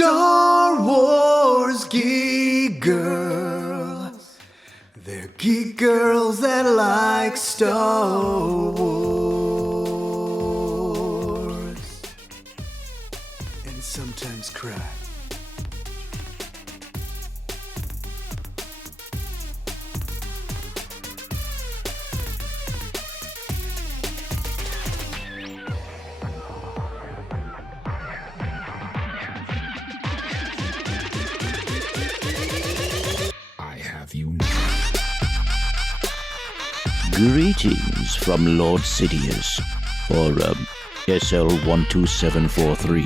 Star Wars geek girls. They're geek girls that like Star Wars. And sometimes cry. Greetings from Lord Sidious, or SL12743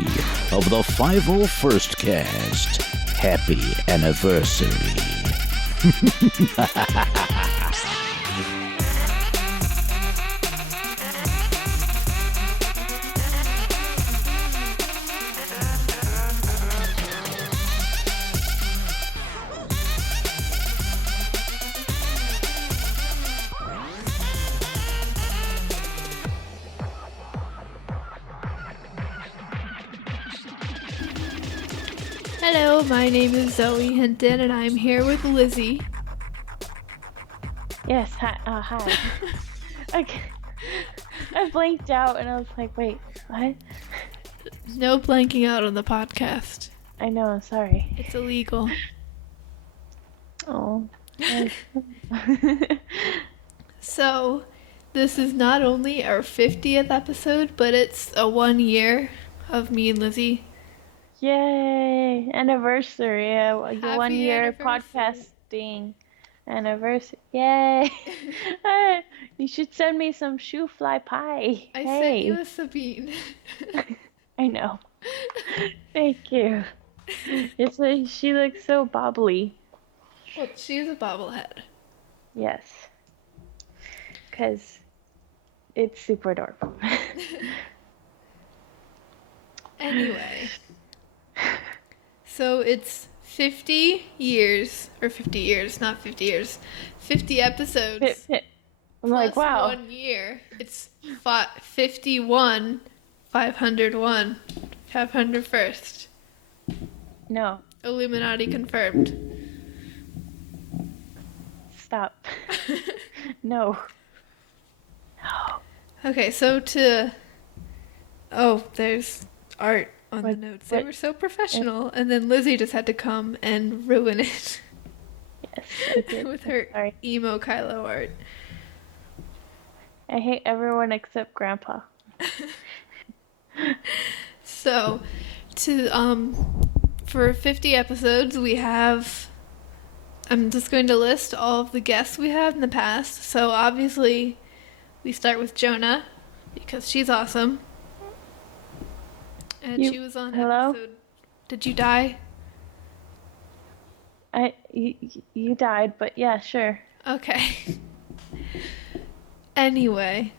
of the 501st cast. Happy anniversary. Hello, my name is Zoe Hinton, and I'm here with Lizzie. Yes, hi. Hi. Okay. I blanked out and I was like, wait, what? No blanking out on the podcast. I know, sorry. It's illegal. Oh. So, this is not only our 50th episode, but it's a 1 year of me and Lizzie. Yay! Anniversary. Happy 1 year anniversary. podcasting anniversary. Yay! You should send me some shoe fly pie. I sent you a Sabine. I know. Thank you. She looks so bobbly. Well, she's a bobblehead. Yes. Because it's super adorable. Anyway. So it's 50 years, or 50 years, not 50 years, 50 episodes. I'm like, plus wow. 1 year. It's 51, 501, 501st. No. Illuminati confirmed. Stop. No. Okay, so there's art on the notes. They were so professional, and then Lizzie just had to come and ruin it. Yes, I did. With her Sorry. emo Kylo art. I hate everyone except Grandpa. So, for 50 episodes, we have... I'm just going to list all of the guests we had in the past. So, obviously, we start with Jonah, because she's awesome. And she was on episode... Did you die? You died, but yeah, sure. Okay. Anyway,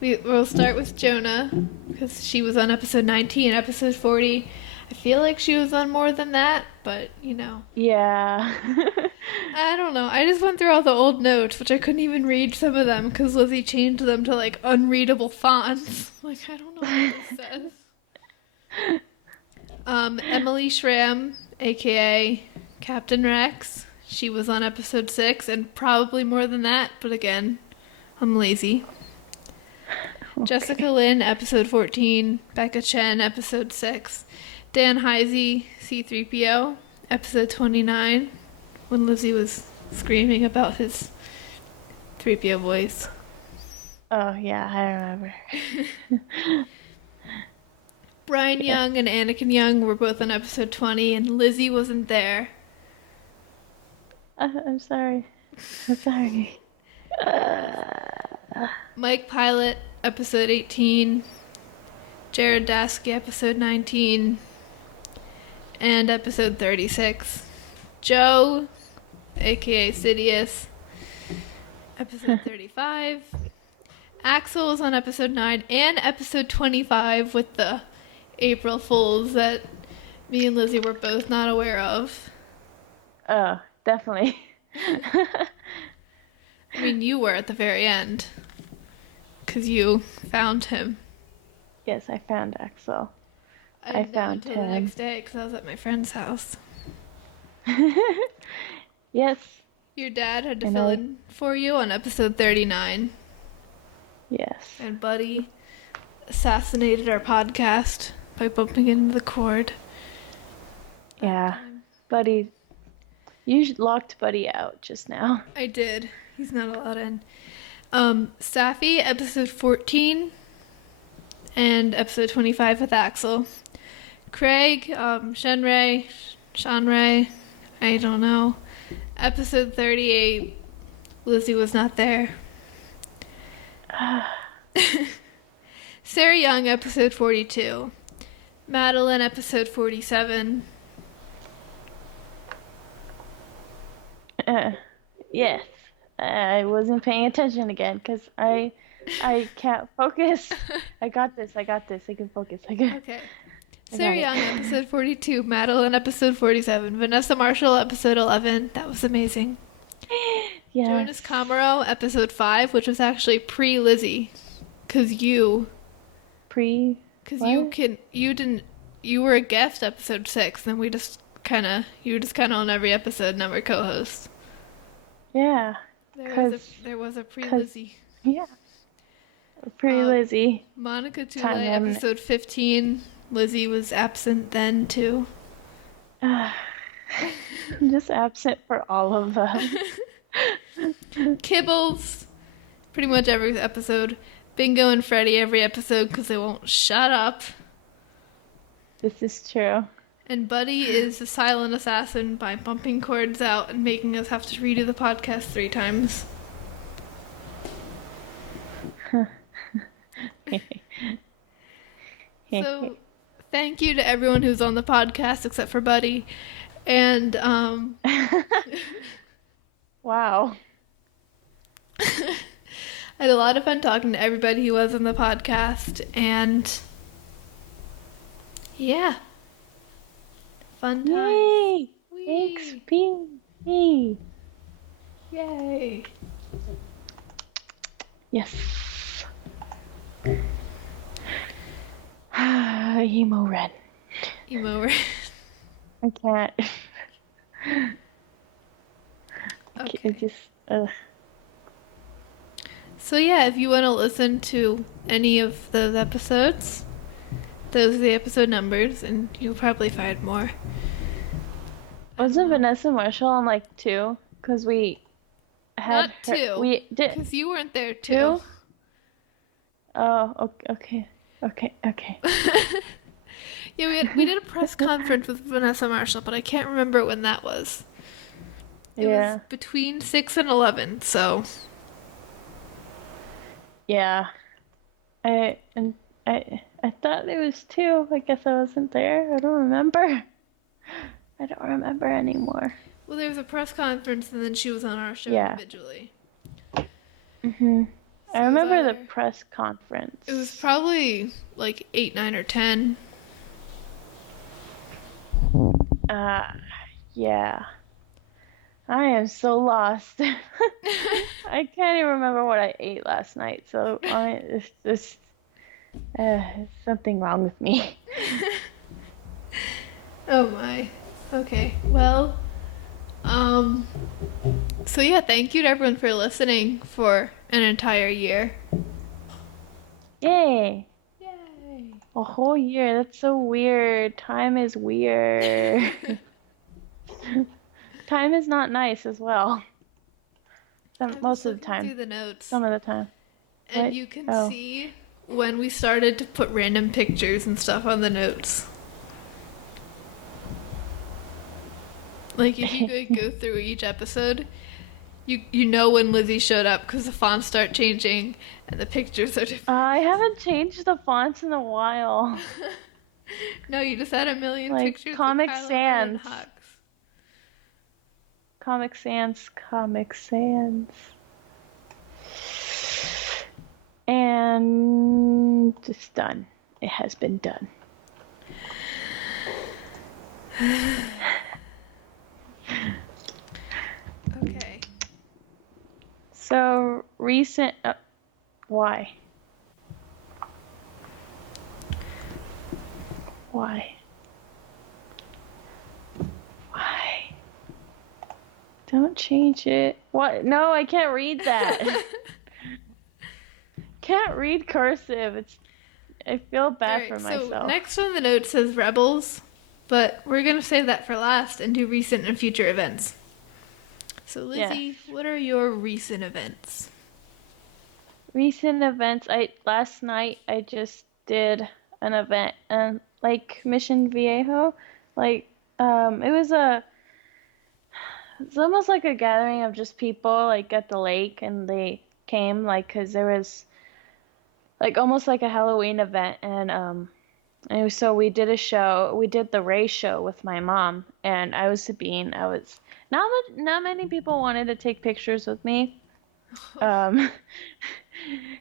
we'll start with Jonah, because she was on episode 19, episode 40. I feel like she was on more than that, but, you know. Yeah. I don't know. I just went through all the old notes, which I couldn't even read some of them, because Lizzie changed them to, like, unreadable fonts. Like, I don't know what this says. Emily Schramm, a.k.a. Captain Rex. She was on episode 6, and probably more than that, but again, I'm lazy. Okay. Jessica Lynn, episode 14. Becca Chen, episode 6. Dan Heisey, C-3PO, episode 29, when Lizzie was screaming about his 3PO voice. Oh, yeah, I remember. Brian Young and Anakin Young were both on episode 20, and Lizzie wasn't there. I'm sorry. I'm sorry. Mike Pilot, episode 18. Jared Dasky, episode 19. And episode 36. Joe, a.k.a. Sidious, episode 35. Axel was on episode 9 and episode 25 with the April Fools that me and Lizzie were both not aware of. Oh, definitely. I mean, you were at the very end, because you found him. Yes, I found Axel. I didn't know found until the 10. next day because I was at my friend's house. Yes. Your dad had to And fill I- in for you on episode 39. Yes. And Buddy assassinated our podcast by bumping into the cord. Yeah. Buddy. You locked Buddy out just now. I did. He's not allowed in. Safi, episode 14. And episode 25 with Axel. Craig, Shenray, I don't know. Episode 38, Lizzie was not there. Sarah Young, episode 42. Madeline, episode 47. Yes. I wasn't paying attention again because I can't focus. I got this. I can focus. Okay. Sarah Young, episode 42. Madeline, episode 47. Vanessa Marshall, episode 11. That was amazing. Yes. Jonas Camaro, episode 5, which was actually pre-Lizzie. Because you were a guest episode 6, then you were just kind of on every episode, and I'm our co-host. Yeah. There was a pre-Lizzie. Yeah. Pre-Lizzie. Monica Tule, episode 15. Lizzie was absent then, too. I'm just absent for all of them. Kibbles, pretty much every episode. Bingo and Freddy every episode because they won't shut up. This is true. And Buddy is a silent assassin by bumping cords out and making us have to redo the podcast 3 times. So, thank you to everyone who's on the podcast except for Buddy. And, Wow. I had a lot of fun talking to everybody who was on the podcast, and yeah. Fun times. Yay! Whee! Thanks, P. Yay. Yes. Emo red. Emo. I can't. Okay. It just. So yeah, if you want to listen to any of those episodes, those are the episode numbers, and you'll probably find more. Wasn't Vanessa Marshall on like 2? Because we had Not 2. We did Because you weren't there too. 2. Oh, okay. Yeah, we did a press conference with Vanessa Marshall, but I can't remember when that was. It was between 6 and 11, so. Yeah. I thought there was 2. I guess I wasn't there. I don't remember. I don't remember anymore. Well, there was a press conference, and then she was on our show individually. Mhm. So I remember the press conference. It was probably like 8, 9, or 10. Yeah. I am so lost. I can't even remember what I ate last night, so it's just something wrong with me. Oh my. Okay. Well, so yeah, thank you to everyone for listening for an entire year. Yay! Yay. A whole year. That's so weird. Time is weird. Time is not nice as well. Most of the time. Through the notes. Some of the time. And What? you can Oh. see when we started to put random pictures and stuff on the notes. Like if you go through each episode, you know when Lizzie showed up because the fonts start changing and the pictures are different. I haven't changed the fonts in a while. No, you just had a million Like pictures. Comic of Kylo Sans. and Hux. Comic Sans. And it's done. It has been done. Okay. So recent. Why? Why? Why? Don't change it. What? No, I can't read that. Can't read cursive. I feel bad for myself. So next on the note says Rebels, but we're going to save that for last and do recent and future events. So Lizzie, what are your recent events? Recent events. Last night I just did an event like Mission Viejo. Like it's almost like a gathering of just people like at the lake, and they came like because there was like almost like a Halloween event, and so we did a show. We did the Ray show with my mom, and I was Sabine. I was not many people wanted to take pictures with me.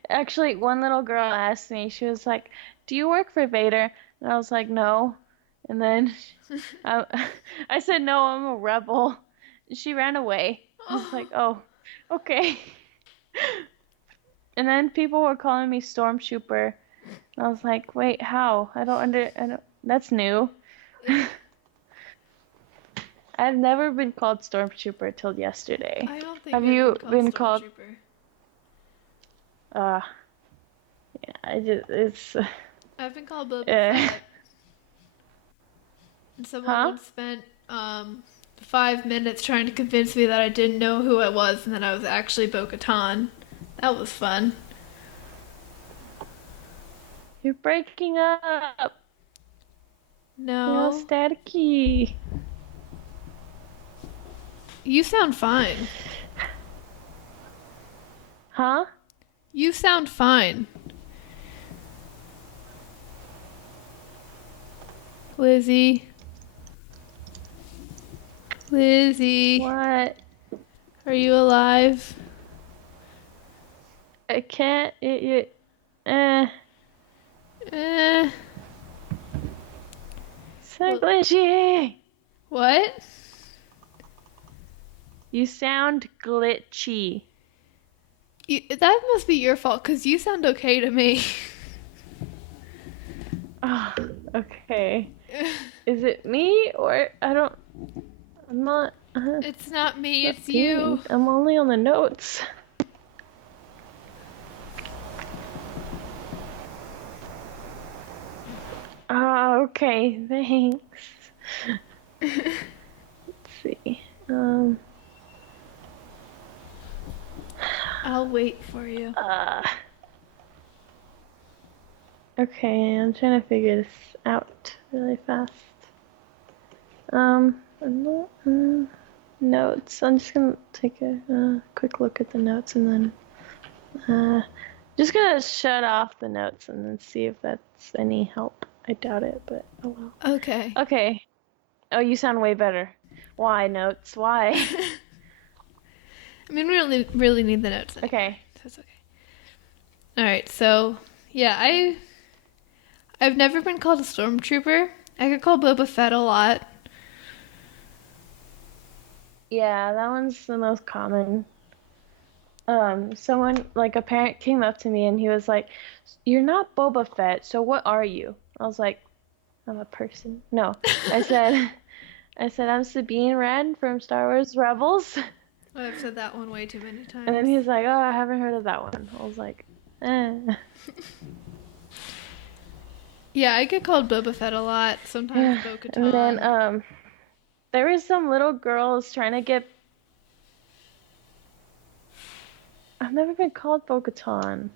Actually, one little girl asked me. She was like, "Do you work for Vader?" And I was like, "No." And then I said, "No, I'm a rebel." She ran away. I was like, "Oh, okay." And then people were calling me Stormtrooper. And I was like, "Wait, how? I don't, that's new." I've never been called Stormtrooper till yesterday. I don't think Have you been called? Stormtrooper. Yeah, I've been called Boba Fett. And someone once spent 5 minutes trying to convince me that I didn't know who I was and that I was actually Bo-Katan. That was fun. You're breaking up. No. You're staticky. You sound fine. Huh? You sound fine. Lizzie. Lizzie. What? Are you alive? I can't. So glitchy. What? You sound glitchy. That must be your fault, because you sound okay to me. Oh, okay. Is it me or I'm not. It's not me, it's you. I'm only on the notes. Oh, okay. Thanks. Let's see. I'll wait for you. Okay, I'm trying to figure this out really fast. Notes. I'm just gonna take a quick look at the notes and then just gonna shut off the notes and then see if that's any help. I doubt it, but oh well. Okay. Okay. Oh, you sound way better. Why notes? Why? I mean, we don't really need the notes anymore. Okay. That's okay. Alright, so, yeah, I've never been called a stormtrooper. I get called Boba Fett a lot. Yeah, that one's the most common. Someone, like a parent came up to me and he was like, "You're not Boba Fett, so what are you?" I was like, "I'm a person." No, I said, "I'm Sabine Wren from Star Wars Rebels." I've said that one way too many times. And then he's like, "Oh, I haven't heard of that one." I was like, eh. Yeah, I get called Boba Fett a lot. Sometimes Bo-Katan. And then there was some little girls trying to get. I've never been called Bo-Katan.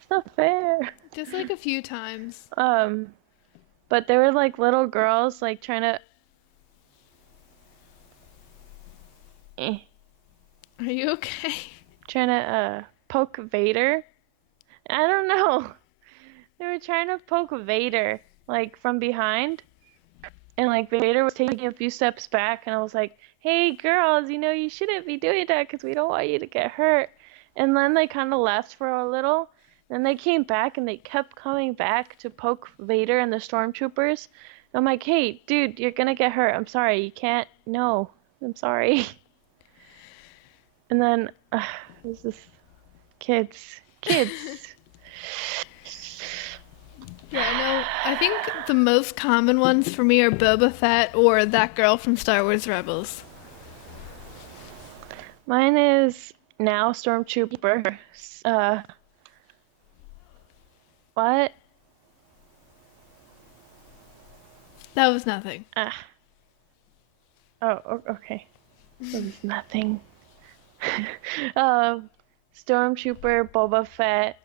It's not fair. Just like a few times. But there were like little girls like trying to. Are you okay? Trying to poke Vader. I don't know. They were trying to poke Vader like from behind. And like Vader was taking a few steps back, and I was like, "Hey girls, you shouldn't be doing that because we don't want you to get hurt." And then they kind of left for a little. Then they came back and they kept coming back to poke Vader and the stormtroopers. I'm like, "Hey, dude, you're gonna get hurt. I'm sorry. You can't. No, I'm sorry." And then it was just kids. Yeah, no, I think the most common ones for me are Boba Fett or that girl from Star Wars Rebels. Mine is now Stormtrooper. What? That was nothing. Okay. It was nothing. Stormtrooper, Boba Fett,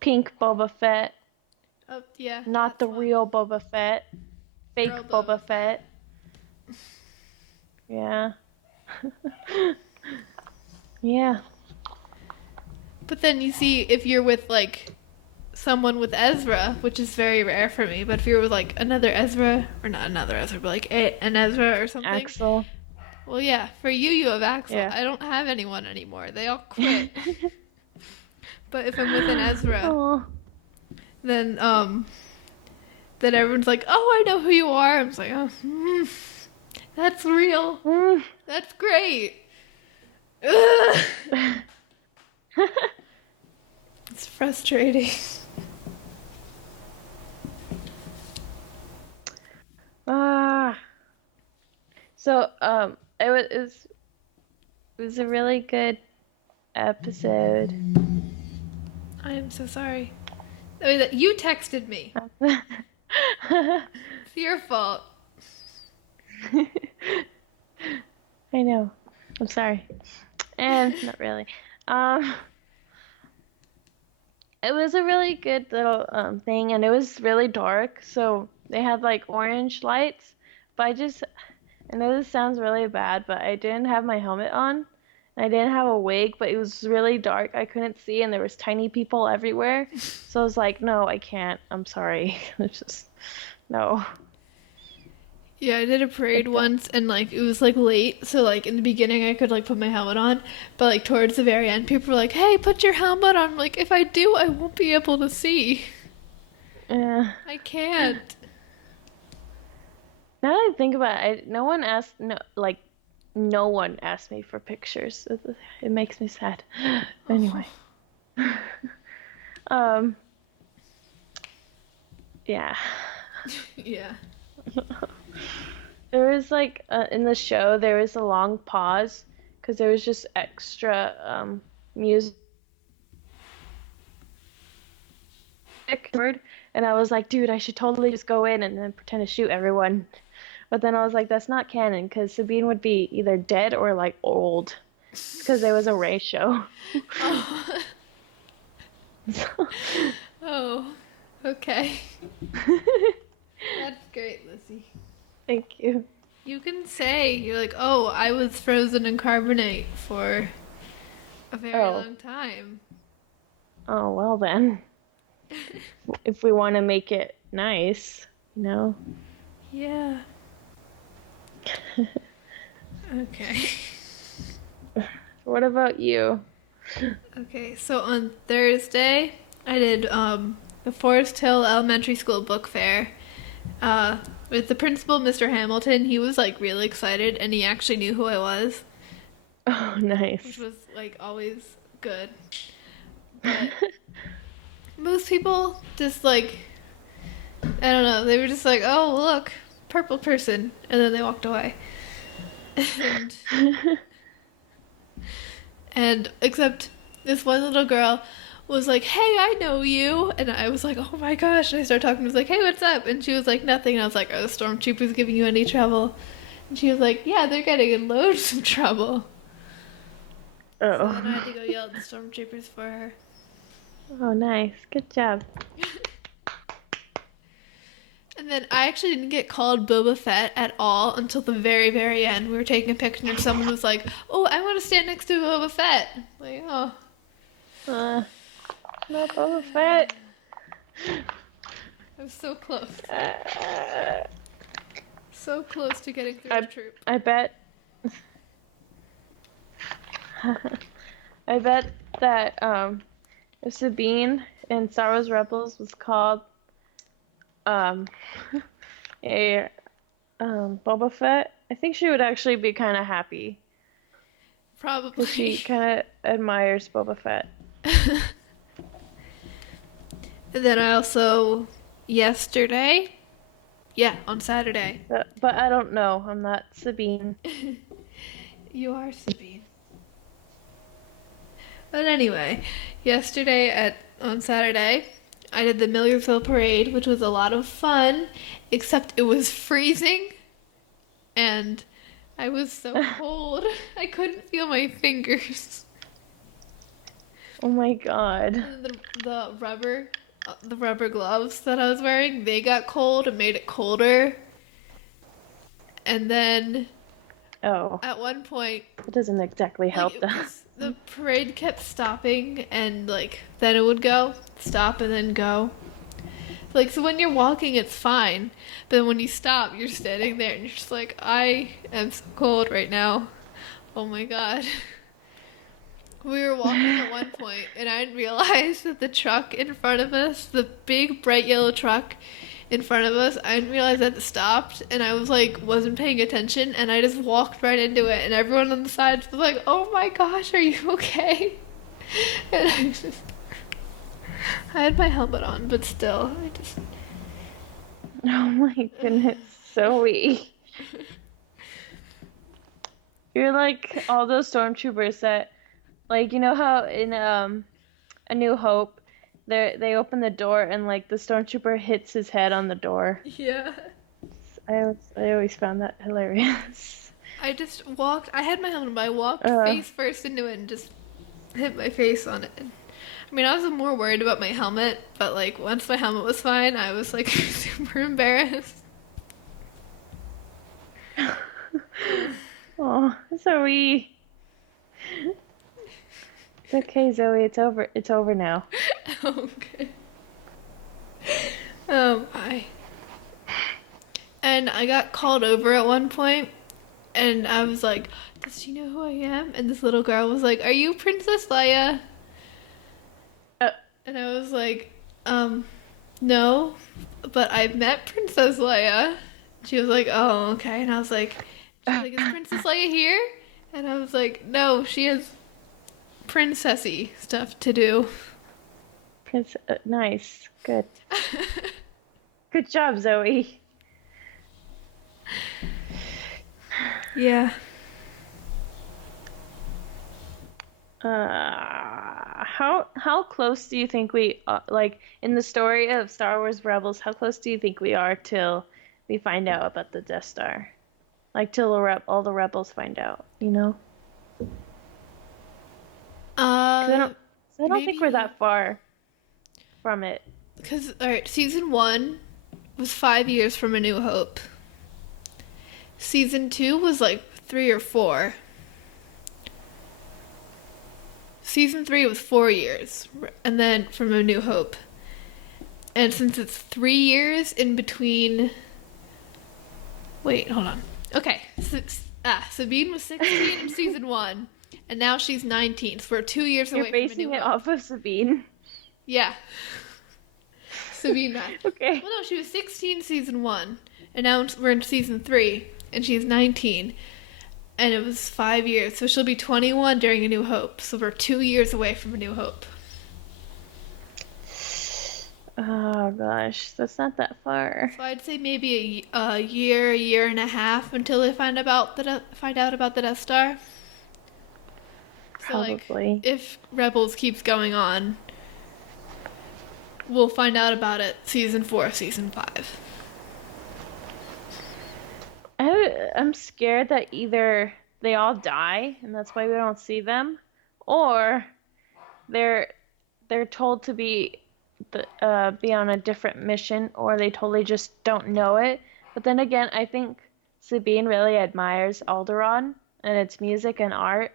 pink Boba Fett, Oh, yeah. not the that's one. real Boba Fett, fake Girl Boba Fett. Yeah. Yeah. But then you see, if you're with, like, someone with Ezra, which is very rare for me, but if you're with, like, another Ezra, or not another Ezra, but, like, an Ezra or something. Axel. Well, yeah, for you have Axel. Yeah. I don't have anyone anymore. They all quit. But if I'm with an Ezra, Oh. then everyone's like, oh, I know who you are. I'm just like, oh, that's real. That's great. Ugh. It's frustrating. So it was a really good episode. I am so sorry. I mean, that you texted me. It's your fault. I know. I'm sorry. And not really. It was a really good little thing, and it was really dark, so they had like orange lights, but I know this sounds really bad, but I didn't have my helmet on. I didn't have a wig, but it was really dark. I couldn't see, and there was tiny people everywhere. So I was like, no, I can't. I'm sorry. It's just, no. Yeah, I did a parade once, and like it was like late, so like in the beginning I could like put my helmet on, but like towards the very end, people were like, "Hey, put your helmet on." I'm like, if I do, I won't be able to see. Yeah. I can't. Now that I think about it, no one asked me for pictures. It makes me sad. Anyway. Yeah. Yeah. There was like in the show there was a long pause because there was just extra music, and I was like, dude, I should totally just go in and then pretend to shoot everyone. But then I was like, that's not canon because Sabine would be either dead or like old because there was a Ray show. Oh. Oh. Okay. That's great, Lizzie. Thank you. You can say you're like, oh, I was frozen in carbonate for a very long time. Oh, well then. If we want to make it nice, you know? Yeah. Okay. What about you? Okay, so on Thursday, I did the Forest Hill Elementary School book fair with the principal, Mr. Hamilton. He was like really excited, and he actually knew who I was. Oh, nice. Which was like always good. But most people just like, I don't know, they were just like, oh, look, purple person, and then they walked away. And except this one little girl was like, hey, I know you. And I was like, oh my gosh. And I started talking. I was like, hey, what's up? And she was like, nothing. And I was like, are the stormtroopers giving you any trouble? And she was like, yeah, they're getting in loads of trouble. Oh. So then I had to go yell at the stormtroopers for her. Oh, nice. Good job. And then I actually didn't get called Boba Fett at all until the very, very end. We were taking a picture and someone was like, oh, I want to stand next to Boba Fett. Like, oh. Not Boba Fett. I was so close. So close to getting through the troop. I bet. I bet that if Sabine in Star Wars Rebels was called Boba Fett, I think she would actually be kind of happy. Probably. Because she kind of admires Boba Fett. And then I also, yesterday, on Saturday. But I don't know. I'm not Sabine. You are Sabine. But anyway, yesterday on Saturday, I did the Millersville Parade, which was a lot of fun, except it was freezing, and I was so cold. I couldn't feel my fingers. Oh my god. And the rubber gloves that I was wearing, they got cold and made it colder. And then Oh, at one point, it doesn't exactly help the parade kept stopping, and like then it would go stop and then go. Like, so when you're walking, it's fine, but when you stop, you're standing there and you're just like, I am so cold right now. Oh my god. We were walking at one point, and I didn't realize that the truck in front of us, the big bright yellow truck in front of us, I didn't realize that it stopped, and I was like, wasn't paying attention, and I just walked right into it, and everyone on the sides was like, oh my gosh, are you okay? And I had my helmet on, but still, Oh my goodness, Zoe. You're like all those stormtroopers that, like, you know how in A New Hope, they open the door and like the stormtrooper hits his head on the door. Yeah. I always found that hilarious. I just walked, I had my helmet on, but I walked face first into it and just hit my face on it. I mean, I was more worried about my helmet, but like once my helmet was fine, I was like super embarrassed. Oh, Zoe. It's okay, Zoe. It's over. It's over now. Okay. And I got called over at one point, and I was like, does she know who I am? And this little girl was like, are you Princess Leia? And I was like, no, but I've met Princess Leia. She was like, oh, okay. And I was like, is Princess Leia here? And I was like, no, she has princessy stuff to do. Nice. Good. Good job, Zoe. Yeah. How close do you think we like in the story of Star Wars Rebels? How close do you think we are till we find out about the Death Star? Like till all the rebels find out, you know? 'Cause I don't think we're that far from it. Because, alright, season 1 was 5 years from A New Hope. Season 2 was like 3 or 4. Season 3 was 4 years, and then from A New Hope. And since it's 3 years in between... Wait, hold on. Okay, Sabine was 16 in season 1, and now she's 19, so we're 2 years away from A New Hope. You're basing it off of Sabine? Yeah. Sabine math. Okay. Well, no, she was 16 season 1, and now we're in season 3, and she's 19, and it was 5 years, so she'll be 21 during A New Hope, so we're 2 years away from A New Hope. Oh gosh, that's not that far. So I'd say maybe a year and a half until they find out about the Death Star. So, Probably. like, if Rebels keeps going on, we'll find out about it season 4, season 5. I'm scared that either they all die and that's why we don't see them, or they're told to be on a different mission, or they totally just don't know it. But then again, I think Sabine really admires Alderaan and its music and art,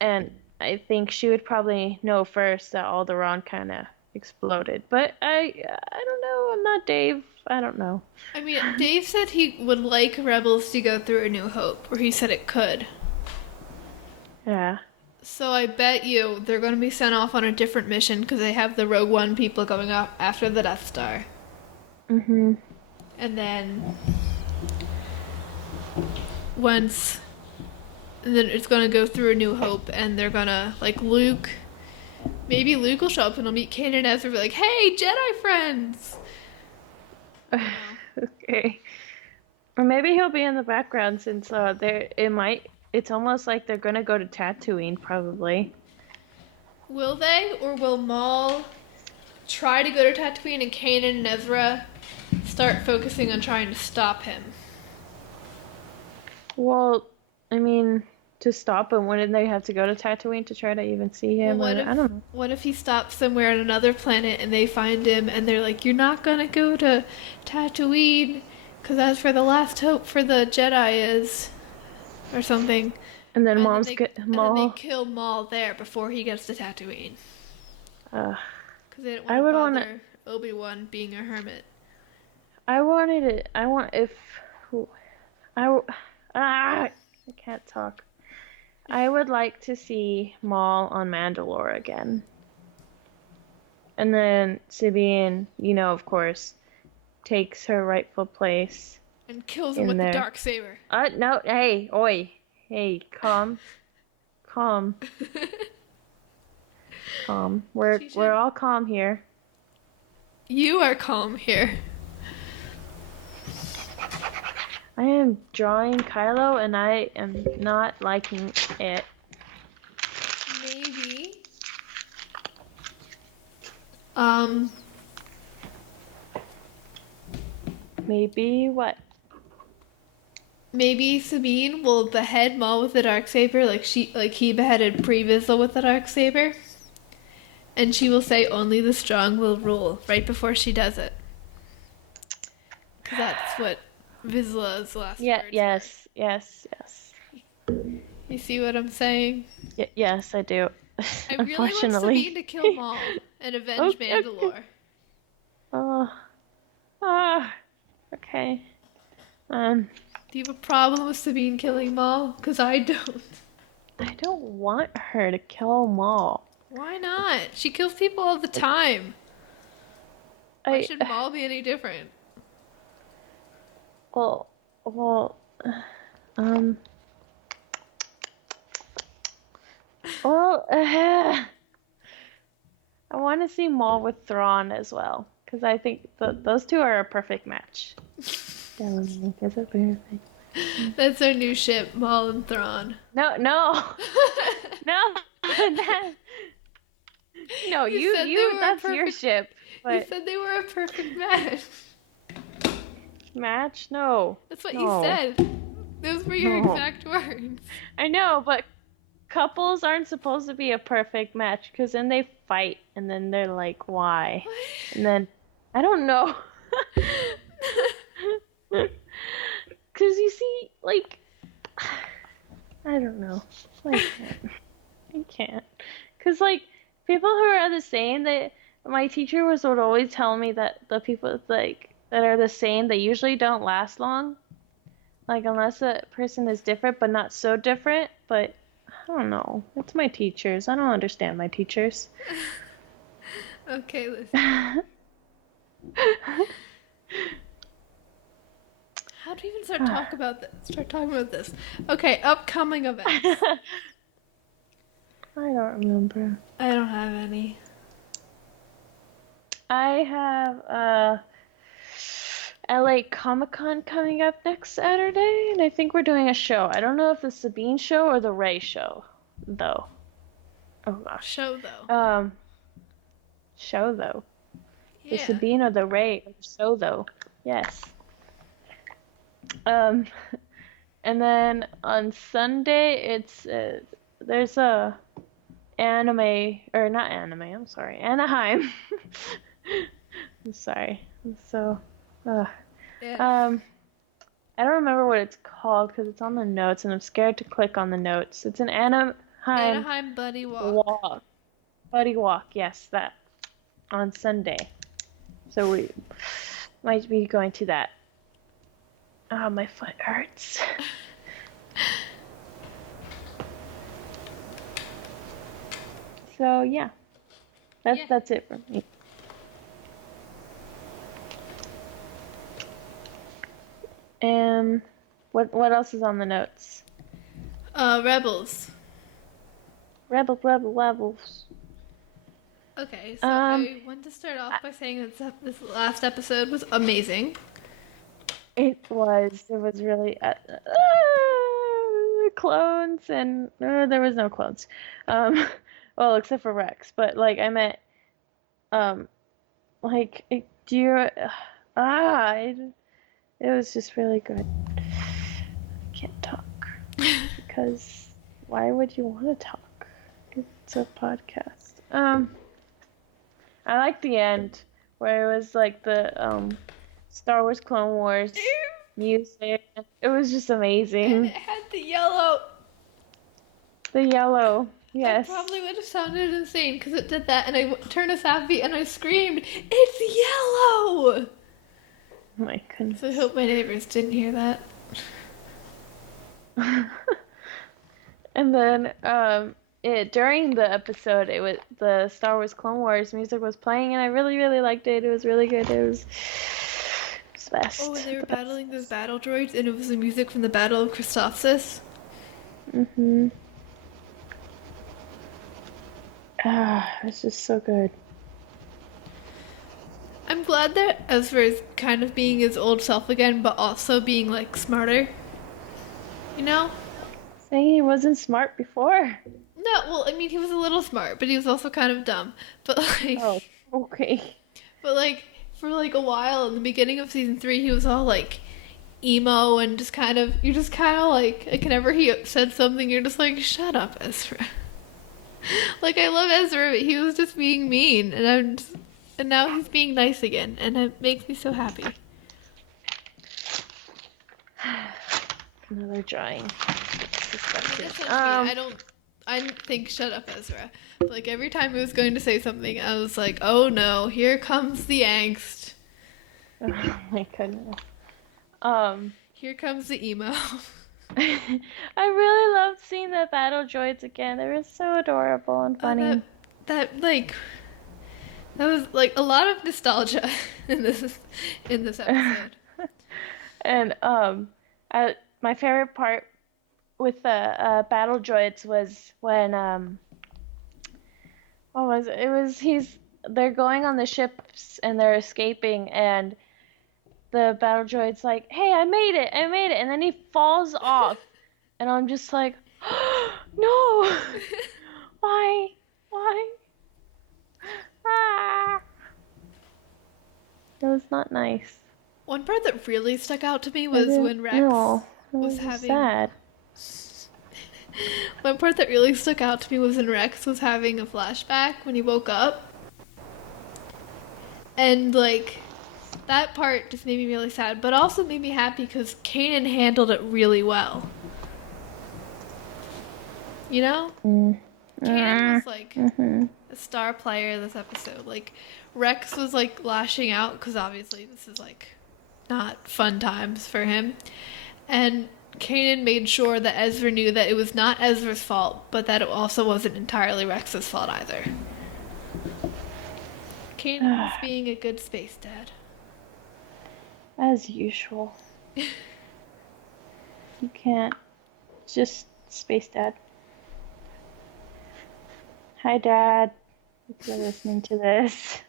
and I think she would probably know first that Alderaan kind of exploded. But I don't know. I'm not Dave. I don't know. I mean, Dave said he would like Rebels to go through A New Hope, or he said it could. Yeah. So I bet you they're going to be sent off on a different mission because they have the Rogue One people going up after the Death Star. Mm-hmm. And then then it's going to go through A New Hope, and they're going to, like, Luke Maybe Luke will show up and he'll meet Kanan and Ezra and be like, hey, Jedi friends! Okay. Or maybe he'll be in the background since it's almost like they're gonna go to Tatooine probably. Will they? Or will Maul try to go to Tatooine and Kanan and Ezra start focusing on trying to stop him? Well, I mean, to stop him, wouldn't they have to go to Tatooine to try to even see him? Well, I don't know. what if he stops somewhere on another planet and they find him and they're like, you're not gonna go to Tatooine because that's where the last hope for the Jedi is, or something. And then And Mom's then get and then Maul. they kill Maul there before he gets to Tatooine. Uh, Because they didn't I would want to wanna- bother Obi-Wan being a hermit. I can't talk. I would like to see Maul on Mandalore again. And then Sabine, of course, takes her rightful place. And kills him In with there. the Darksaber. No, hey, oi. Hey, calm. Calm. Calm. She should- We're all calm here. You are calm here. I am drawing Kylo and I am not liking it. Maybe. Maybe what? Maybe Sabine will behead Maul with the Darksaber like he beheaded Pre Vizsla with the Darksaber. And she will say only the strong will rule right before she does it. 'Cause that's what Vizsla's last Yeah, words yes. were. You see what I'm saying? Yes, I do. I really want Unfortunately. Sabine to kill Maul and avenge Okay. Mandalore. Okay. Do you have a problem with Sabine killing Maul? Because I don't. I don't want her to kill Maul. Why not? She kills people all the time. Why I should Maul be any different? well, um, well, I want to see Maul with Thrawn as well, because I think those two are a perfect match. That's our new ship, Maul and Thrawn. No, no, no, You said they were a that's your perfect- ship. You But said they were a perfect match. match? No. That's what No. you said. Those were your No. exact words. I know, but couples aren't supposed to be a perfect match because then they fight and then they're like, why? And then, I don't know. Because you see, like, I don't know. I can't. Because, like, people who are the same, my teacher would always tell me that the people, like, that are the same, they usually don't last long. Like, unless a person is different, but not so different. But, I don't know. It's my teachers. I don't understand my teachers. Okay, listen. How do we even start talking about this? Okay, upcoming events. I don't remember. I don't have any. I have LA Comic-Con coming up next Saturday, and I think we're doing a show. I don't know if the Sabine show or the Ray show, though. Oh gosh. Show though. Show though. The Yeah. Sabine or the Ray or the show though. Yes. And then on Sunday it's there's a anime or not anime. I'm sorry, Anaheim. I'm sorry. So. Yeah. I don't remember what it's called because it's on the notes, and I'm scared to click on the notes. It's an Anaheim Buddy Walk. Buddy walk. Yes, that on Sunday. So we might be going to that. Oh, my foot hurts. So yeah, that's it for me. What else is on the notes? Rebels. Rebels. Okay, so I want to start off by saying that this last episode was amazing. It was really clones and there was no clones. Well, except for Rex, but like I meant like do you it was just really good. I can't talk because why would you want to talk? It's a podcast. I like the end where it was like the Star Wars Clone Wars music. It was just amazing. And it had the yellow. The yellow, yes. I probably would have sounded insane because it did that, and I turned to Sappy and I screamed, "It's yellow!" Oh my goodness. So I hope my neighbors didn't hear that. And then during the episode, it was the Star Wars Clone Wars music was playing, and I really, really liked it. It was really good. It was best. Oh, and they were battling those battle droids, and it was the music from the Battle of Christophsis. Mhm. It's just so good. I'm glad that Ezra is kind of being his old self again, but also being like smarter. You know? Saying he wasn't smart before. No, well, I mean, he was a little smart, but he was also kind of dumb. But like, Oh, okay. but like for like a while in the beginning of season 3, he was all like emo and just kind of like whenever he said something, you're just like, shut up, Ezra. Like I love Ezra, but he was just being mean, and now he's being nice again, and it makes me so happy. Another drawing. I didn't think shut up, Ezra. Like every time he was going to say something, I was like, oh no, here comes the angst. Oh my goodness. Here comes the emo. I really loved seeing the battle droids again. They were so adorable and funny. That was like a lot of nostalgia in this episode. And my favorite part with the battle droids was when what was it? It was they're going on the ships and they're escaping, and the battle droid's like, "Hey, I made it," and then he falls off, and I'm just like, oh, "No, why? Ah. That was not nice." One part that really stuck out to me was when Rex was having. Sad. One part that really stuck out to me was when Rex was having a flashback when he woke up, and like that part just made me really sad, but also made me happy because Kanan handled it really well. You know? Kanan was like a star player this episode. Like Rex was like lashing out because obviously this is like not fun times for him, and Kanan made sure that Ezra knew that it was not Ezra's fault, but that it also wasn't entirely Rex's fault either. Kanan was being a good space dad. As usual. You can't. Just space dad. Hi, Dad. If you're listening to this.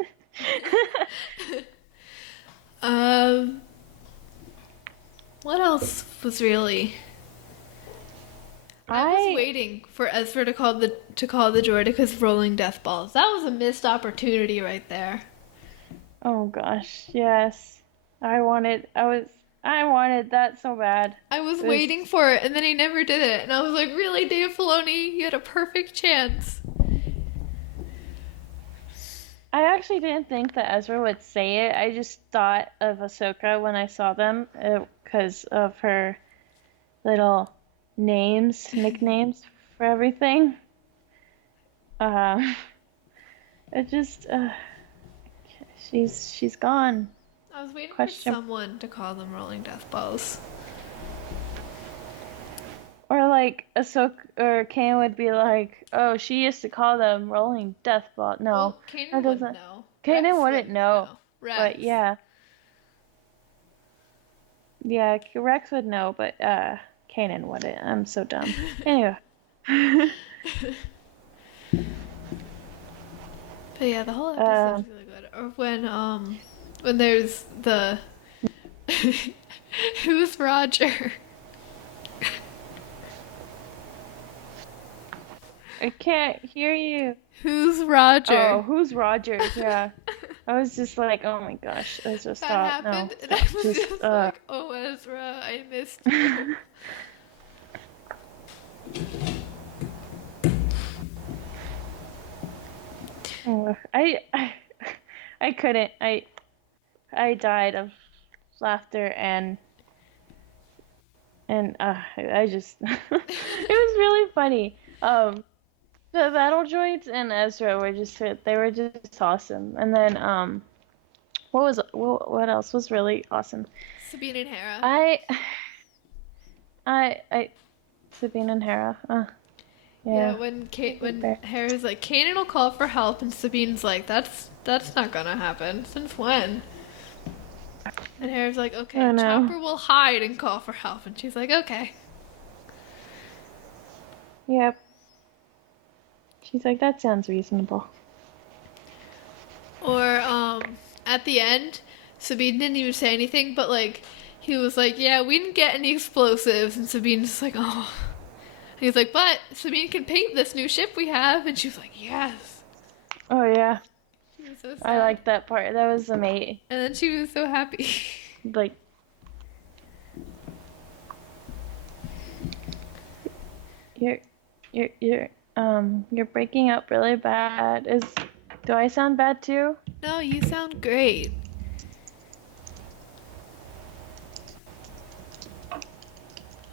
What else was really? I was waiting for Ezra to call the droidicas rolling death balls. That was a missed opportunity right there. Oh gosh, yes. I wanted that so bad. I was waiting for it, and then he never did it. And I was like, really, Dave Filoni? You had a perfect chance. I actually didn't think that Ezra would say it. I just thought of Ahsoka when I saw them because of her little nicknames for everything. It just, she's gone. I was waiting for someone to call them rolling death balls. Or like Ahsoka or Kanan would be like, "Oh, she used to call them rolling death ball." No, well, Kanan wouldn't know. Kanan wouldn't know. Rex. But yeah, Rex would know, but Kanan wouldn't. I'm so dumb. Anyway. But yeah, the whole episode's really good. Or when there's the who's Roger? I can't hear you. Who's Roger? Oh, who's Roger? Yeah. I was just like, oh my gosh, Ezra, that stop. happened, No, and I stop. was just like, oh Ezra, I missed you. Oh, I couldn't. I died of laughter and I just it was really funny. The battle droids and Ezra were just awesome. And then what else was really awesome? Sabine and Hera. I Sabine and Hera. Yeah, Yeah. when Hera's like, Kanan will call for help, and Sabine's like, that's not gonna happen. Since when? And Hera's like, okay, I know. Chopper will hide and call for help, and she's like, okay. Yep. She's like, that sounds reasonable. Or at the end, Sabine didn't even say anything, but like he was like, yeah, we didn't get any explosives, and Sabine's just like, oh. And he's like, but Sabine can paint this new ship we have, and she was like, yes. Oh yeah. She was so sad. I liked that part. That was amazing. And then she was so happy. Like, you're breaking up really bad. Do I sound bad too? No, you sound great.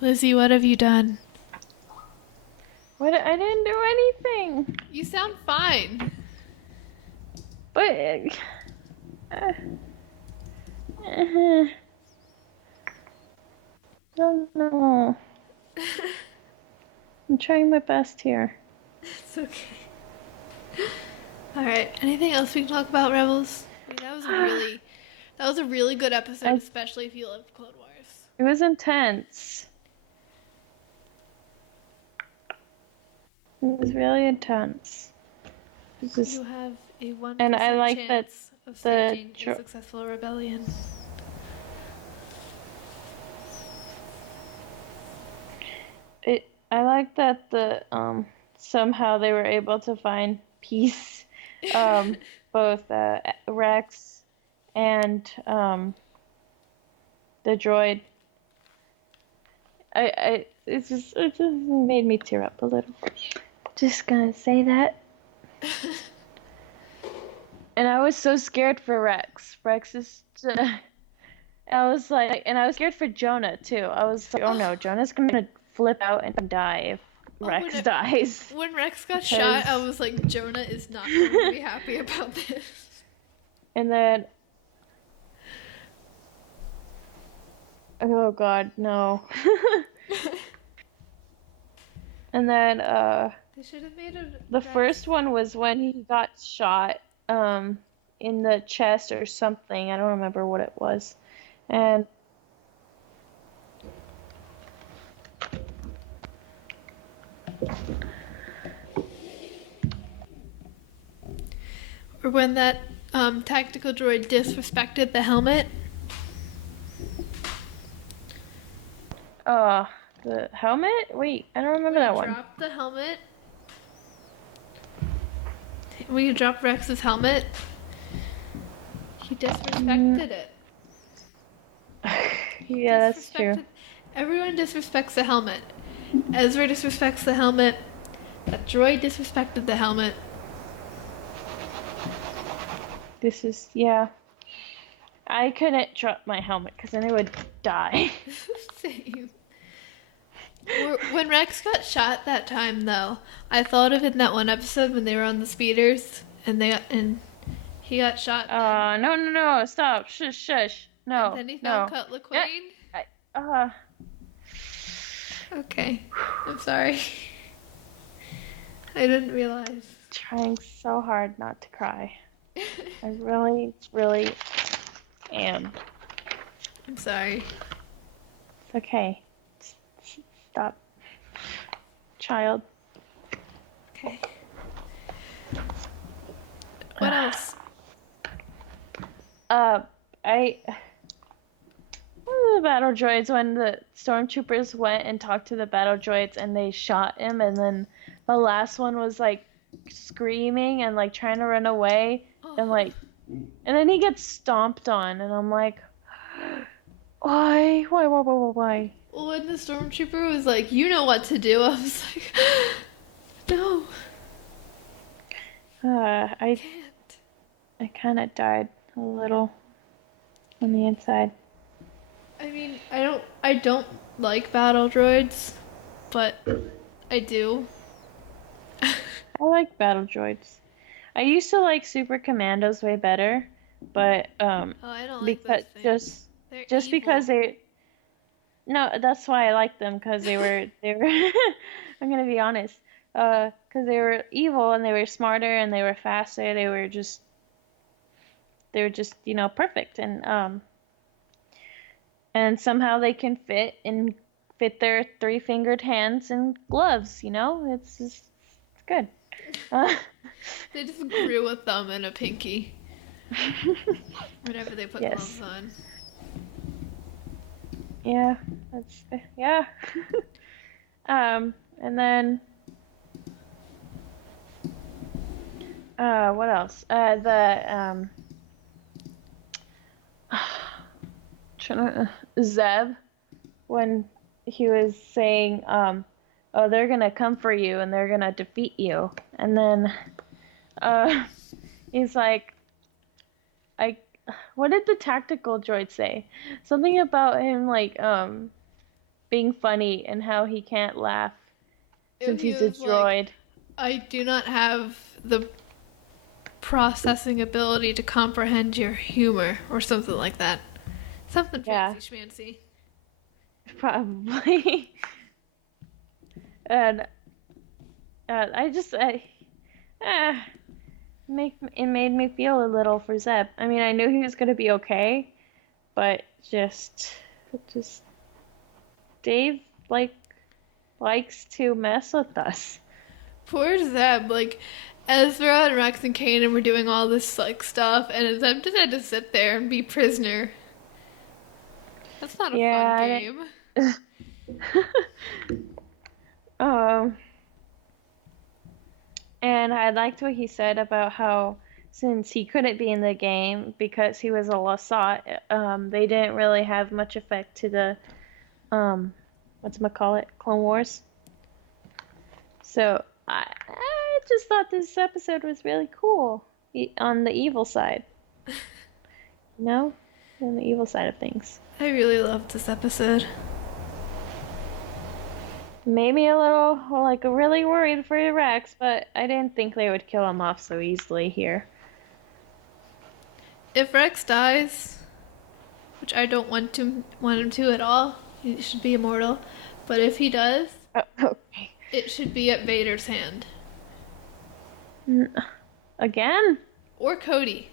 Lizzie, what have you done? What? I didn't do anything. You sound fine. But no. I'm trying my best here. It's okay. Alright, anything else we can talk about, Rebels? I mean, that was a really good episode, especially if you love Clone Wars. It was intense. It was really intense. It was You have a 1% And I like that chance of staging a dro- successful rebellion. I like that somehow they were able to find peace, both Rex and the droid. It just made me tear up a little. Just gonna say that. And I was so scared for Rex. Rex is. I was like, and I was scared for Jonah too. I was like, oh no, Jonah's gonna flip out and die if Rex dies. When Rex got shot, I was like, Jonah is not going to be happy about this. And then, oh god, no. And then, They should have made the first one was when he got shot, in the chest or something. I don't remember what it was. And or when that tactical droid disrespected the helmet. the helmet? Wait, I don't remember that one. Dropped the helmet. When you dropped Rex's helmet, he disrespected it. Yeah, that's true. Everyone disrespects the helmet. Ezra disrespects the helmet. That droid disrespected the helmet. This is, yeah. I couldn't drop my helmet because then it would die. Same. When Rex got shot that time, though, I thought of it in that one episode when they were on the speeders and he got shot. No, stop, shush, no, And then he no. found Cutler Queen. Okay, I'm sorry. I didn't realize. Trying so hard not to cry. I really, really am. I'm sorry. It's okay. Stop. Child. Okay. else? I One of the battle droids, when the stormtroopers went and talked to the battle droids and they shot him, and then the last one was like screaming and like trying to run away, and like, and then he gets stomped on, and I'm like, why? Why? Well, when the stormtrooper was like, "You know what to do," I was like, "No, I can't." I kind of died a little on the inside. I mean, I don't like battle droids, but I do. I like battle droids. I used to like super commandos way better, but Oh, I don't like because those things. They're just evil. because they no, that's why I liked them, because they were I'm gonna be honest, because they were evil and they were smarter and they were faster. They were just perfect, and somehow they can fit their three-fingered hands in gloves. It's good. Uh, They just grew a thumb and a pinky whenever they put Yes. gloves on. yeah, yeah. And then what else? Zeb, when he was saying, oh, they're gonna come for you and they're gonna defeat you, and then he's like, what did the tactical droid say? Something about him like being funny and how he can't laugh since He he's a was like, droid. I do not have the processing ability to comprehend your humor, or something like that. Something Yeah. fancy schmancy. Probably. And it made me feel a little for Zeb. I mean, I knew he was gonna be okay, but just Dave likes to mess with us. Poor Zeb, like, Ezra and Rex and Kanan were doing all this like stuff, and Zeb just had to sit there and be prisoner. That's not a fun game. And I liked what he said about how, since he couldn't be in the game because he was a Lasat, they didn't really have much effect to the whatchamacallit, Clone Wars. So I just thought this episode was really cool on the evil side. On the evil side of things. I really loved this episode. Made me a little, really worried for Rex, but I didn't think they would kill him off so easily here. If Rex dies, which I don't want him to at all, he should be immortal. But if he does, Okay. it should be at Vader's hand. Again? Or Cody.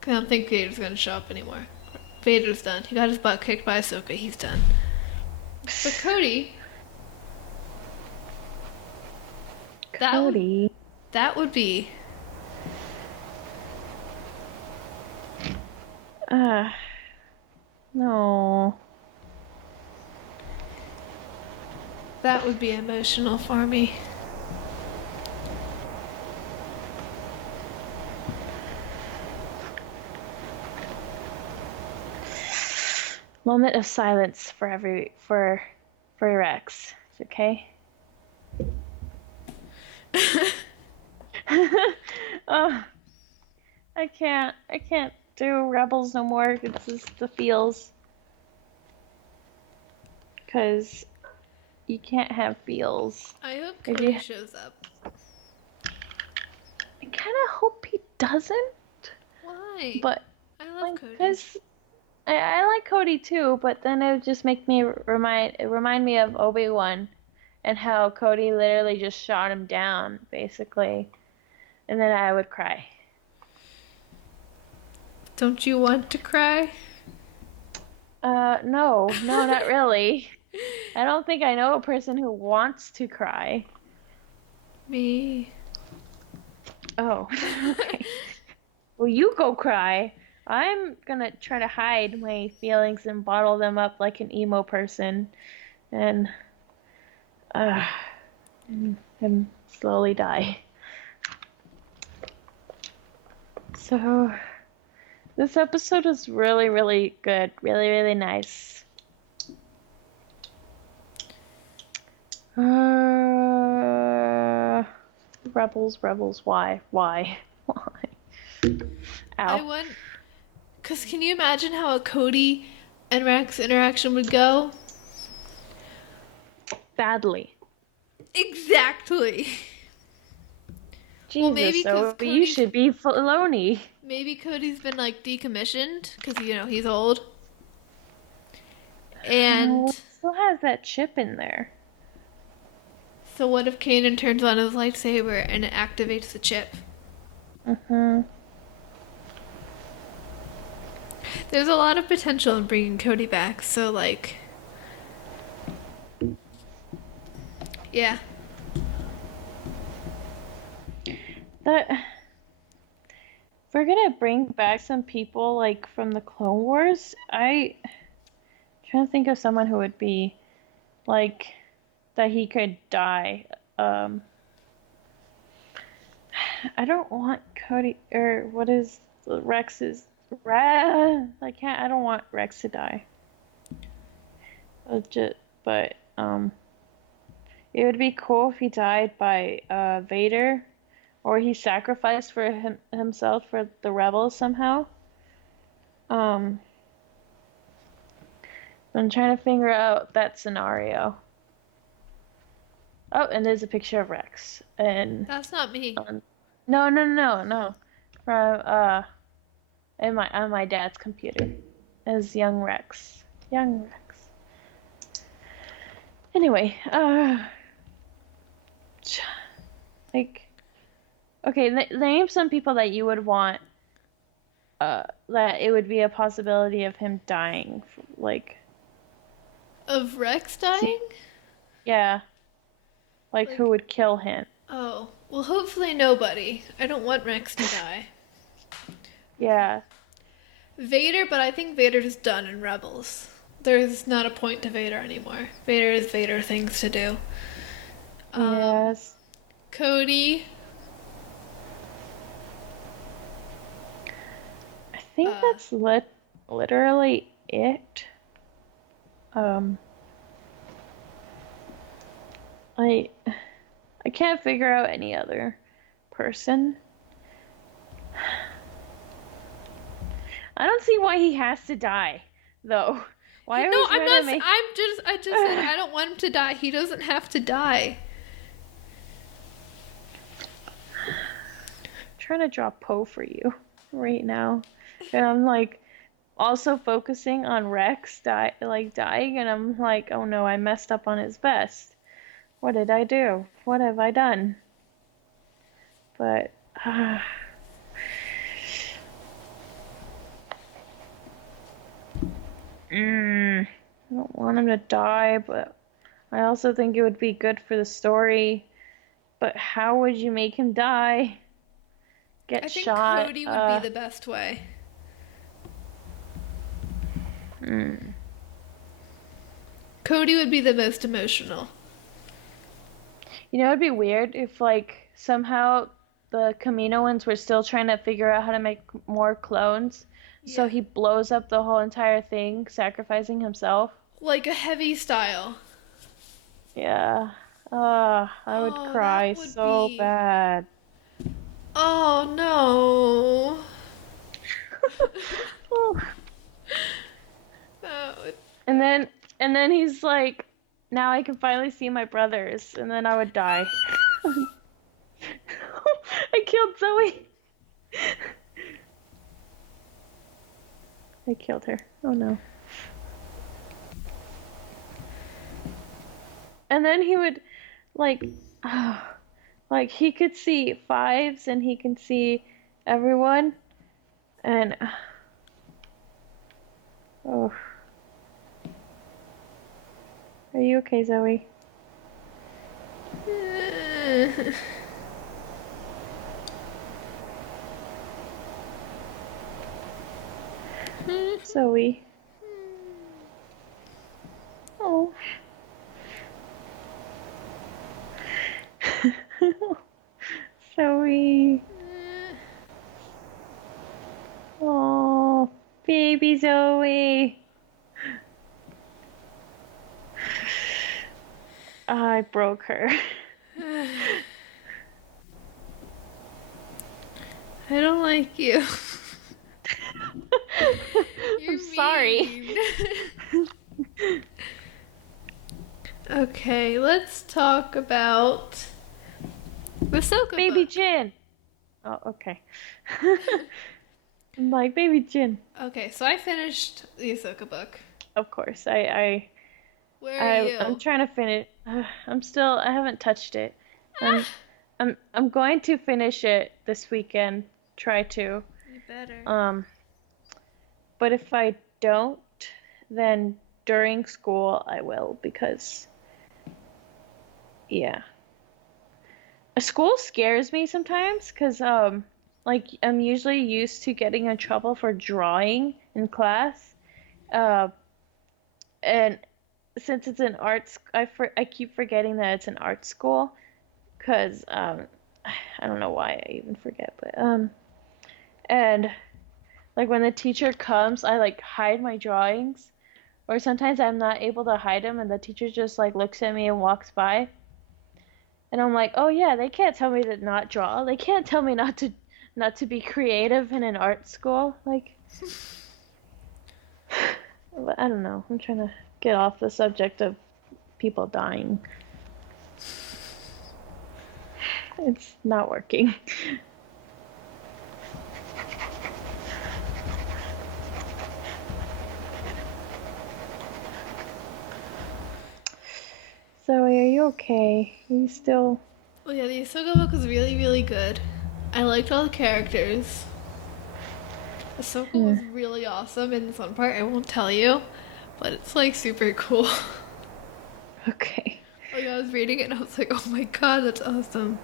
'Cause I don't think Vader's gonna show up anymore. Vader's done. He got his butt kicked by Ahsoka. He's done. But Cody... Cody. That would be... No. That would be emotional for me. Moment of silence for Rex. Okay? Oh, I can't do Rebels no more. It's just the feels. 'Cause you can't have feels. I hope If Cody you- shows up. I kind of hope he doesn't, Why? but I love Cody. because I like Cody too, but then it would just make me remind me of Obi-Wan and how Cody literally just shot him down, basically. And then I would cry. Don't you want to cry? No, not really. I don't think I know a person who wants to cry. Me. Oh, okay. Well, you go cry. I'm gonna try to hide my feelings and bottle them up like an emo person, and uh, and slowly die. So this episode was really, really good. Really, really nice. Rebels, rebels, why? Why? I Ow. want. Because can you imagine how a Cody and Rex interaction would go? Badly. Exactly. Jesus, Well, maybe 'cause so you Cody's- should be Filoni. Maybe Cody's been like decommissioned because he's old. And It still has that chip in there. so what if Kanan turns on his lightsaber and it activates the chip? Mm-hmm. There's a lot of potential in bringing Cody back. So like, yeah. If we're gonna bring back some people like from the Clone Wars, I'm trying to think of someone who would be like that he could die. I don't want Cody or what is Rex's I don't want Rex to die. But it would be cool if he died by Vader, or he sacrificed for himself for the rebels somehow. I'm trying to figure out that scenario. Oh, and there's a picture of Rex. And That's not me. no. From on my dad's computer as young Rex. Young Rex. Anyway, like, okay, name some people that you would want. That it would be a possibility of him dying, like. Of Rex dying? Yeah. Like who would kill him? Oh, well, hopefully nobody. I don't want Rex to die. Yeah. Vader, but I think Vader's done in Rebels. There's not a point to Vader anymore. Vader is Vader things to do. Yes. Cody. I think that's literally it. I can't figure out any other person. I don't see why he has to die, though. Why are No, we I'm trying not. to make... I just said I don't want him to die. He doesn't have to die. trying to draw Poe for you right now, and I'm like also focusing on Rex dying, and I'm like, oh no, I messed up on his vest. What did I do? What have I done? But I don't want him to die, but I also think it would be good for the story. But how would you make him die? I think Shot. Cody would be the best way. Cody would be the most emotional. You know, it'd be weird if, like, somehow the Kaminoans were still trying to figure out how to make more clones. So Yeah. he blows up the whole entire thing, sacrificing himself. Like a heavy style. Yeah. I would Oh, cry that would so be- bad. Oh no. Oh. That would- And then he's like, now I can finally see my brothers, and then I would die. I killed Zoe. I killed her. Oh no. And then he would, like, like he could see fives and he can see everyone. And, oh. Are you okay, Zoe? Zoe. Oh. Zoe. Oh, baby Zoe. I broke her. I don't like you. You're I'm sorry. mean. Okay, let's talk about the Soka Baby book. Jin. Oh, okay. I'm like, baby Jin. Okay, so I finished the Ahsoka book. Of course. Where are you? I'm trying to finish. I haven't touched it. I'm going to finish it this weekend. Try to. You better. But if I don't, then during school I will, because yeah. School scares me sometimes because like I'm usually used to getting in trouble for drawing in class. Uh and since it's an arts, I keep forgetting that it's an art school, because I don't know why I even forget, but and like when the teacher comes, I like hide my drawings, or sometimes I'm not able to hide them and the teacher just like looks at me and walks by, and I'm like, oh yeah, they can't tell me to not draw, they can't tell me not to be creative in an art school, like. But I don't know, I'm trying to get off the subject of people dying. It's not working. Zoe, are you okay? Are you still... Well, yeah, the Ahsoka book was really, really good. I liked all the characters. Ahsoka was really awesome in this one part. I won't tell you, but it's like super cool. Okay. Like I was reading it and I was like, oh my god, that's awesome.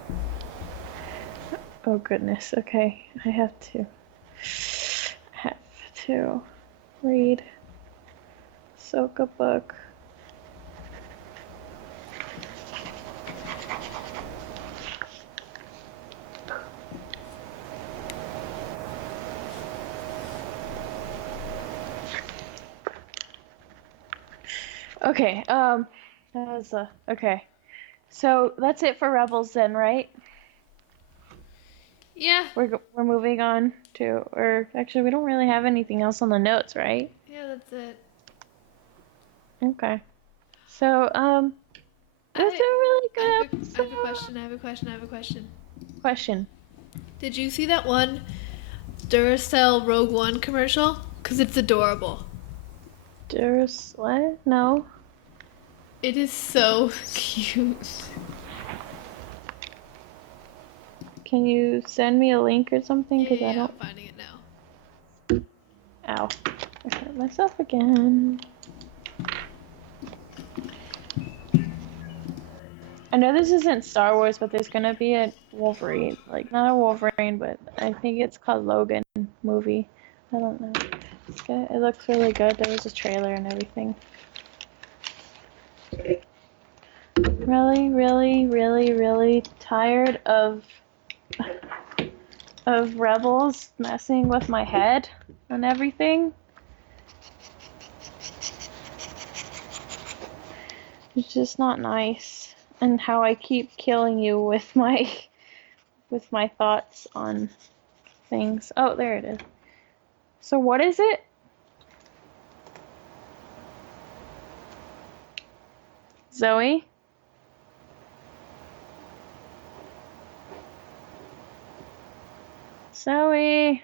Oh goodness, okay. I have to read Ahsoka book. Okay, that was okay. So that's it for Rebels then, right? Yeah. We're moving on to, or actually we don't really have anything else on the notes, right? Yeah, that's it. Okay. So, that's a really good episode. I have a question. Question. Did you see that one Duracell Rogue One commercial? Because it's adorable. What? No. It is so cute. Can you send me a link or something? Because I don't... I'm finding it now. Ow. I hurt myself again. I know this isn't Star Wars, but there's gonna be a Wolverine. Like, not a Wolverine, but I think it's called Logan movie. I don't know. It's good. It looks really good. There was a trailer and everything. Really, really, really, really tired of Rebels messing with my head and everything. It's just not nice. And how I keep killing you with my thoughts on things. Oh, there it is. So what is it? Zoe? Zoe?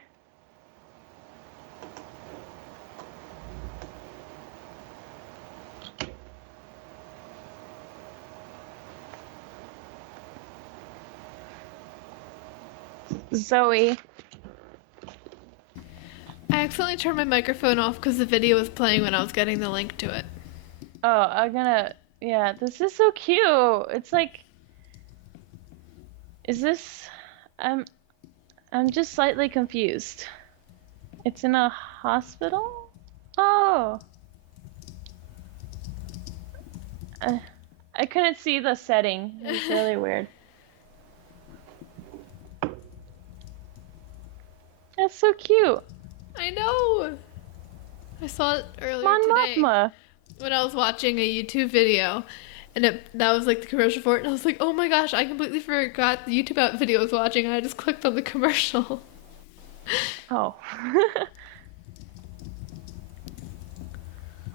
Zoe? I accidentally turned my microphone off because the video was playing when I was getting the link to it. Oh, yeah, this is so cute. It's like, is this, I'm just slightly confused. It's in a hospital? Oh. I couldn't see the setting. It was really weird. That's so cute. I know. I saw it earlier Mon today Mothma. when I was watching a YouTube video, and that was like the commercial for it, and I was like, oh my gosh, I completely forgot the YouTube video I was watching, and I just clicked on the commercial. Oh.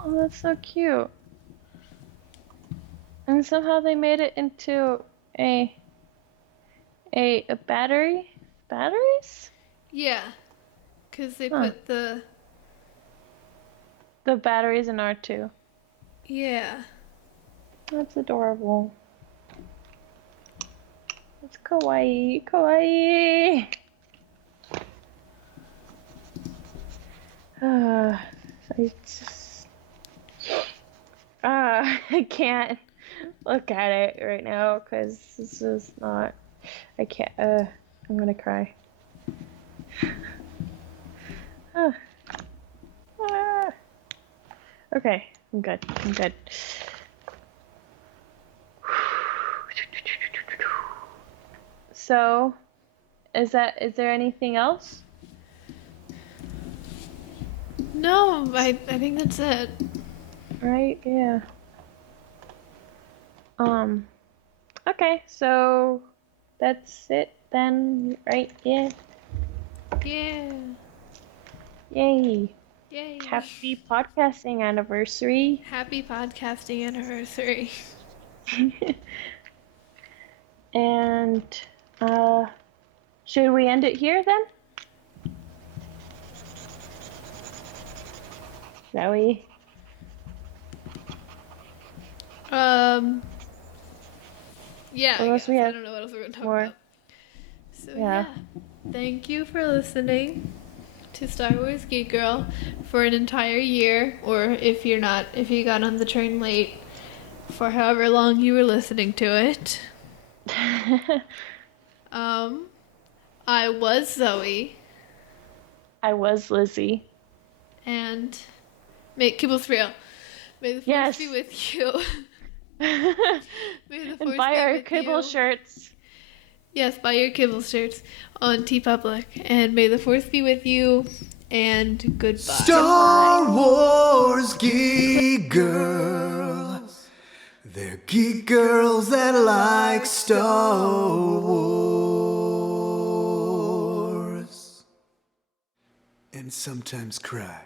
Oh, that's so cute. And somehow they made it into a battery. Batteries? Yeah, because they Huh. put the batteries in R2. yeah. That's adorable. It's kawaii. Kawaii. I just I can't look at it right now because this is not. I can't. I'm gonna cry. Ah. Ah. Okay, I'm good. I'm good. So, is there anything else? No, I think that's it. Right? Yeah. Okay, so that's it then, right? Yeah. Yeah. Yay. Yay. Happy podcasting anniversary. Happy podcasting anniversary. And should we end it here then? Shall we? Yeah, I Unless we guess. I have don't know what else we're going to talk more. about. So, Yeah. Thank you for listening to Star Wars Geek Girl for an entire year, or if you got on the train late, for however long you were listening to it. I was Zoe. I was Lizzy. And keep us real. May the force Yes. be with you. May the force And buy be our with Kibble you. shirts. Yes, buy your Kibble shirts on TeePublic. And may the force be with you. And goodbye. Star Wars geek girls. They're geek girls that like Star Wars. And sometimes cry.